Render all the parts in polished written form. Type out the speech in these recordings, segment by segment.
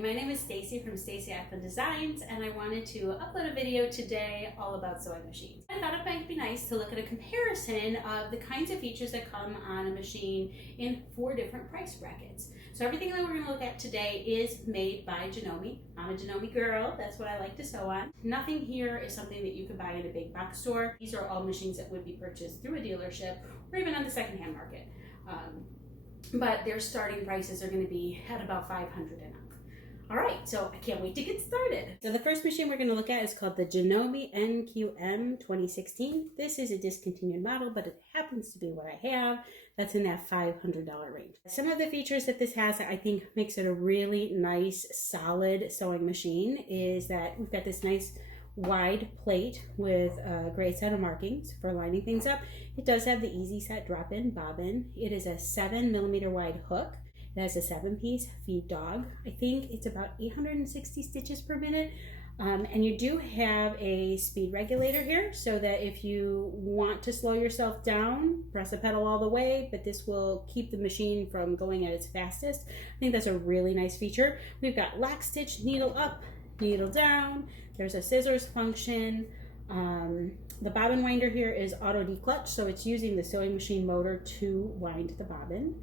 my name is Stacy from Stacy Ackland Designs, and I wanted to upload a video today all about sewing machines. I thought it might be nice to look at a comparison of the kinds of features that come on a machine in 4 different price brackets. So everything that we're going to look at today is made by Janome. I'm a Janome girl, that's what I like to sew on. Nothing here is something that you could buy in a big box store. These are all machines that would be purchased through a dealership or even on the secondhand market. But their starting prices are going to be at about $500 and up. All right, so I can't wait to get started. So the first machine we're going to look at is called the Janome NQM 2016. This is a discontinued model, but it happens to be what I have. That's in that $500 range. Some of the features that this has that I think makes it a really nice, solid sewing machine is that we've got this nice wide plate with a great set of markings for lining things up. It does have the easy set drop-in bobbin. It is a 7mm wide hook. It has a 7-piece feed dog. I think it's about 860 stitches per minute. And you do have a speed regulator here so that if you want to slow yourself down, press the pedal all the way, but this will keep the machine from going at its fastest. I think that's a really nice feature. We've got lock stitch, needle up, needle down. There's a scissors function. The bobbin winder here is auto declutch, so it's using the sewing machine motor to wind the bobbin.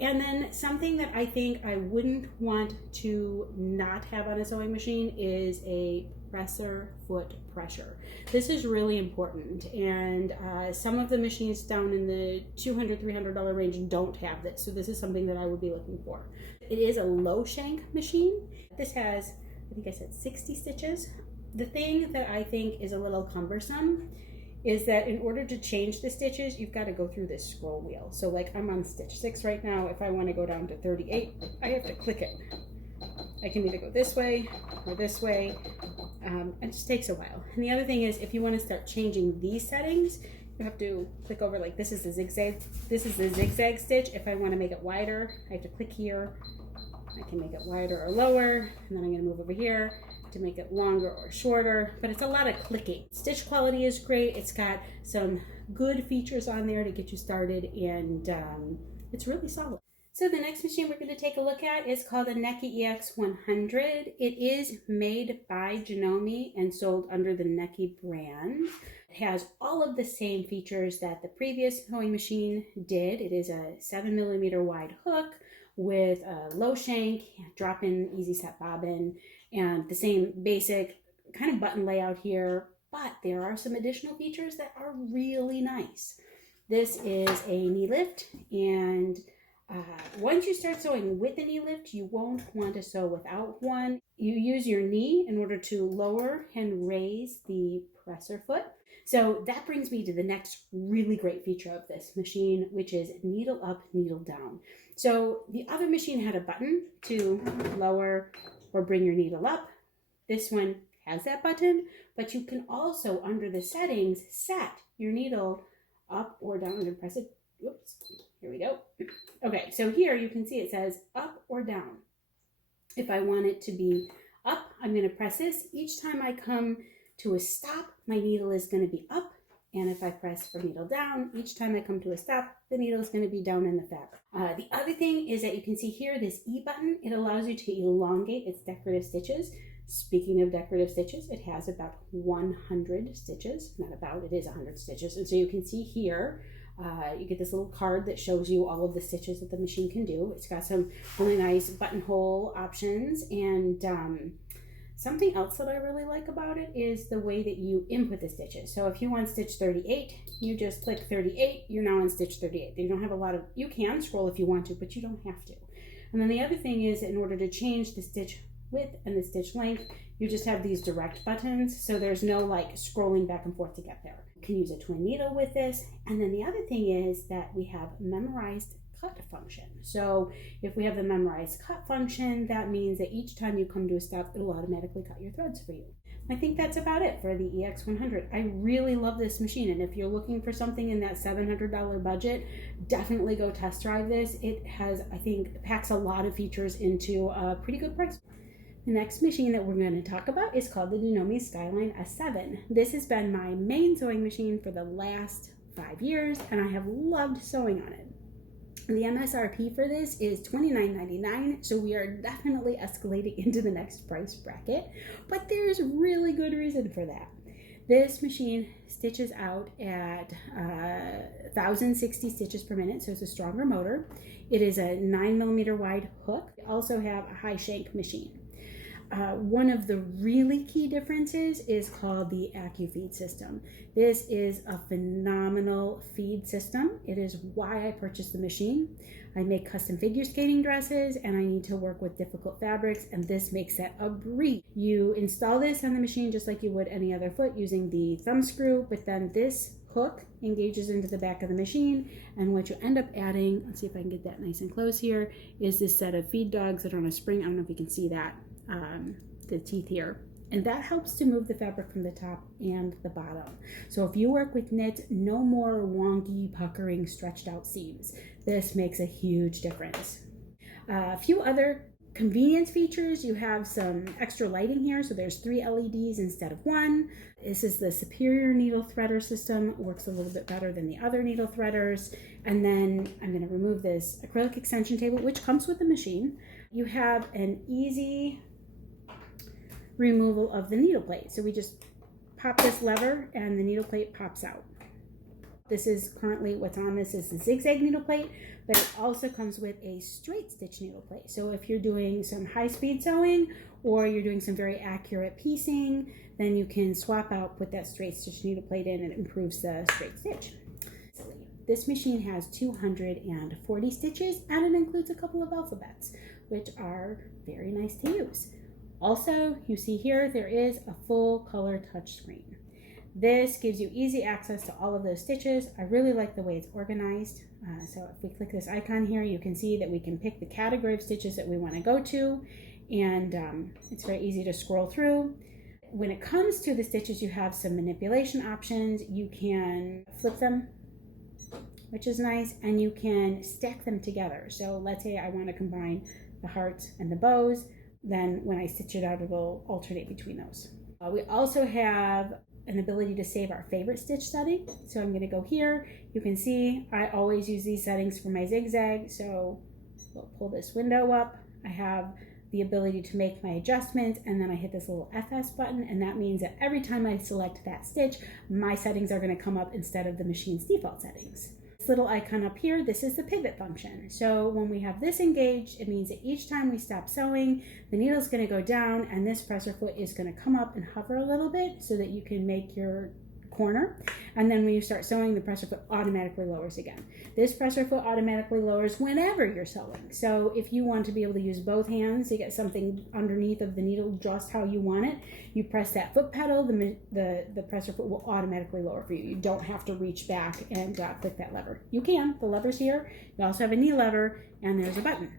And then something that I think I wouldn't want to not have on a sewing machine is a presser foot pressure. This is really important, and some of the machines down in the $200, $300 range don't have this, so this is something that I would be looking for. It is a low shank machine. This has, I think I said 60 stitches. The thing that I think is a little cumbersome is that in order to change the stitches, you've got to go through this scroll wheel. So like I'm on stitch 6 right now. If I want to go down to 38, I have to click it. I can either go this way or this way. It just takes a while. And the other thing is, if you want to start changing these settings, you have to click over, like this is the zigzag. This is the zigzag stitch. If I want to make it wider, I have to click here. I can make it wider or lower, and then I'm going to move over here to make it longer or shorter, but it's a lot of clicking. Stitch quality is great. It's got some good features on there to get you started, and it's really solid. So the next machine we're going to take a look at is called the Neckie EX100. It is made by Janome and sold under the Neckie brand. It has all of the same features that the previous sewing machine did. It is a 7mm wide hook with a low shank, drop-in easy set bobbin, and the same basic kind of button layout here, but there are some additional features that are really nice. This is a knee lift, and once you start sewing with a knee lift, you won't want to sew without one. You use your knee in order to lower and raise the presser foot. So that brings me to the next really great feature of this machine, which is needle up, needle down. So the other machine had a button to lower or bring your needle up. This one has that button, but you can also, under the settings, set your needle up or down and press it. Whoops, here we go. Okay, so here you can see it says up or down. If I want it to be up, I'm going to press this. Each time I come to a stop, my needle is going to be up. And if I press for needle down, each time I come to a stop, the needle is going to be down in the fabric. The other thing is that you can see here, this E button, it allows you to elongate its decorative stitches. Speaking of decorative stitches, it has about 100 stitches. Not about, it is 100 stitches. And so you can see here, you get this little card that shows you all of the stitches that the machine can do. It's got some really nice buttonhole options, and something else that I really like about it is the way that you input the stitches. So if you want stitch 38, you just click 38, you're now on stitch 38. You don't have a lot of, you can scroll if you want to, but you don't have to. And then the other thing is, in order to change the stitch width and the stitch length, you just have these direct buttons. So there's no like scrolling back and forth to get there. You can use a twin needle with this. And then the other thing is that we have memorized cut function. So if we have the memorized cut function, that means that each time you come to a stop, it'll automatically cut your threads for you. I think that's about it for the EX100. I really love this machine, and if you're looking for something in that $700 budget, definitely go test drive this. It has, I think, packs a lot of features into a pretty good price. The next machine that we're going to talk about is called the Janome Skyline S7. This has been my main sewing machine for the last 5 years, and I have loved sewing on it. The MSRP for this is $29.99, so we are definitely escalating into the next price bracket, but there's really good reason for that. This machine stitches out at 1,060 stitches per minute, so it's a stronger motor. It is a 9mm wide hook. We also have a high shank machine. One of the really key differences is called the AccuFeed system. This is a phenomenal feed system. It is why I purchased the machine. I make custom figure skating dresses and I need to work with difficult fabrics, and this makes that a breeze. You install this on the machine just like you would any other foot using the thumb screw, but then this hook engages into the back of the machine, and what you end up adding, let's see if I can get that nice and close here, is this set of feed dogs that are on a spring. I don't know if you can see that. The teeth here, and that helps to move the fabric from the top and the bottom. So if you work with knit, no more wonky, puckering, stretched out seams. This makes a huge difference. A few other convenience features: you have some extra lighting here, so there's 3 LEDs instead of 1. This is the superior needle threader system. It works a little bit better than the other needle threaders. And then I'm going to remove this acrylic extension table, which comes with the machine. You have an easy removal of the needle plate. So we just pop this lever and the needle plate pops out. This is currently what's on this is the zigzag needle plate, but it also comes with a straight stitch needle plate. So if you're doing some high-speed sewing or you're doing some very accurate piecing, then you can swap out, put that straight stitch needle plate in, and it improves the straight stitch. This machine has 240 stitches, and it includes a couple of alphabets, which are very nice to use. Also, you see here, there is a full color touchscreen. This gives you easy access to all of those stitches. I really like the way it's organized. So if we click this icon here, you can see that we can pick the category of stitches that we want to go to, and it's very easy to scroll through. When it comes to the stitches, you have some manipulation options. You can flip them, which is nice, and you can stack them together. So let's say I want to combine the hearts and the bows. Then when I stitch it out, it will alternate between those. We also have an ability to save our favorite stitch setting. So I'm going to go here. You can see I always use these settings for my zigzag. So we'll pull this window up. I have the ability to make my adjustments, and then I hit this little FS button, and that means that every time I select that stitch, my settings are going to come up instead of the machine's default settings. This little icon up here, this is the pivot function. So when we have this engaged, it means that each time we stop sewing, the needle is going to go down and this presser foot is going to come up and hover a little bit so that you can make your corner. And then when you start sewing, the presser foot automatically lowers again. This presser foot automatically lowers whenever you're sewing. So if you want to be able to use both hands to get something underneath of the needle just how you want it, you press that foot pedal, the presser foot will automatically lower for you. You don't have to reach back and click that lever. You can, the lever's here. You also have a knee lever, and there's a button.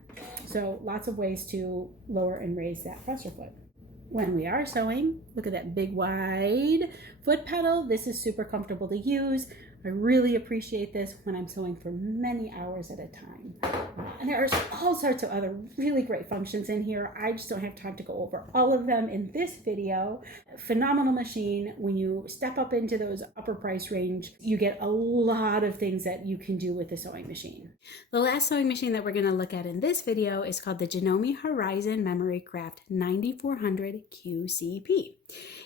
So lots of ways to lower and raise that presser foot. When we are sewing, look at that big wide foot pedal. This is super comfortable to use. I really appreciate this when I'm sewing for many hours at a time. And there are all sorts of other really great functions in here. I just don't have time to go over all of them in this video. Phenomenal machine. When you step up into those upper price range, you get a lot of things that you can do with the sewing machine. The last sewing machine that we're going to look at in this video is called the Janome Horizon Memory Craft 9400 QCP.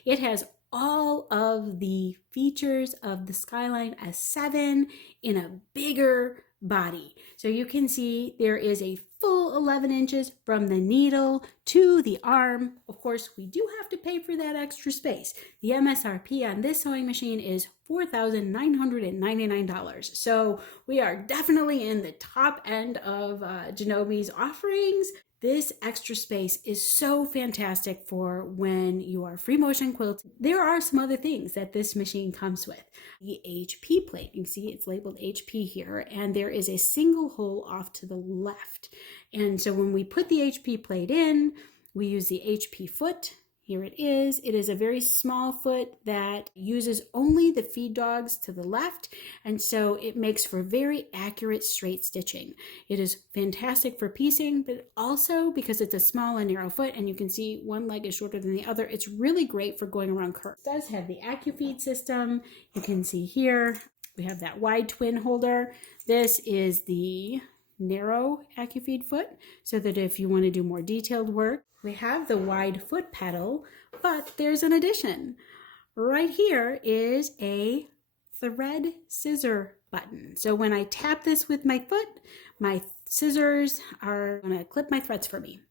It has all of the features of the Skyline S7 in a bigger body. So you can see there is a full 11 inches from the needle to the arm. Of course, we do have to pay for that extra space. The MSRP on this sewing machine is $4,999. So we are definitely in the top end of Janome's offerings. This extra space is so fantastic for when you are free motion quilting. There are some other things that this machine comes with. The HP plate, you can see it's labeled HP here, and there is a single hole off to the left. And so when we put the HP plate in, we use the HP foot. Here it is. It is a very small foot that uses only the feed dogs to the left, and so it makes for very accurate straight stitching. It is fantastic for piecing, but also because it's a small and narrow foot, and you can see one leg is shorter than the other, it's really great for going around curves. It does have the AccuFeed system. You can see here we have that wide twin holder. This is the narrow AccuFeed foot so that if you want to do more detailed work, we have the wide foot pedal, but there's an addition. Right here is a thread scissor button. So when I tap this with my foot, my scissors are going to clip my threads for me.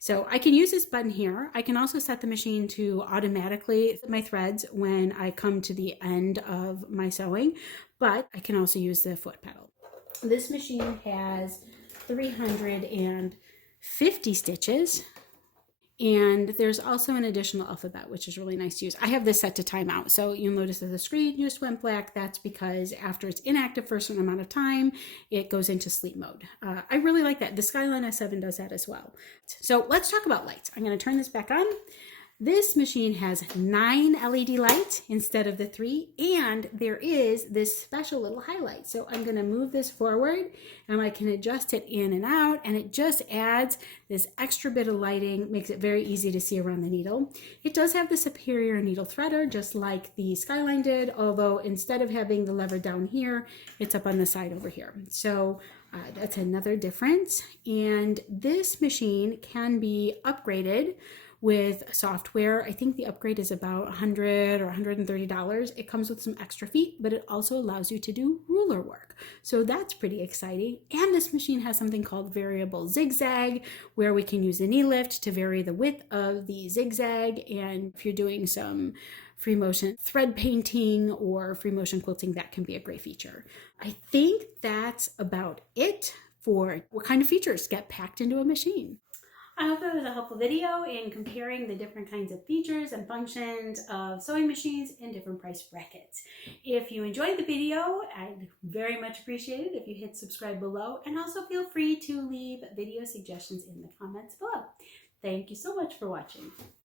So I can use this button here. I can also set the machine to automatically clip my threads when I come to the end of my sewing, but I can also use the foot pedal. This machine has 350 stitches. And there's also an additional alphabet, which is really nice to use. I have this set to timeout. So you'll notice that the screen just went black. That's because after it's inactive for a certain amount of time, it goes into sleep mode. I really like that. The Skyline S7 does that as well. So let's talk about lights. I'm going to turn this back on. This machine has 9 LED lights instead of the 3, and there is this special little highlight. So I'm going to move this forward and I can adjust it in and out, and it just adds this extra bit of lighting, makes it very easy to see around the needle. It does have the superior needle threader, just like the Skyline did, although instead of having the lever down here, it's up on the side over here. So that's another difference. And this machine can be upgraded with software. I think the upgrade is about $100 or $130. It comes with some extra feet, but it also allows you to do ruler work. So that's pretty exciting. And this machine has something called variable zigzag, where we can use the knee lift to vary the width of the zigzag. And if you're doing some free motion thread painting or free motion quilting, that can be a great feature. I think that's about it for what kind of features get packed into a machine. I hope that was a helpful video in comparing the different kinds of features and functions of sewing machines in different price brackets. If you enjoyed the video, I'd very much appreciate it if you hit subscribe below, and also feel free to leave video suggestions in the comments below. Thank you so much for watching.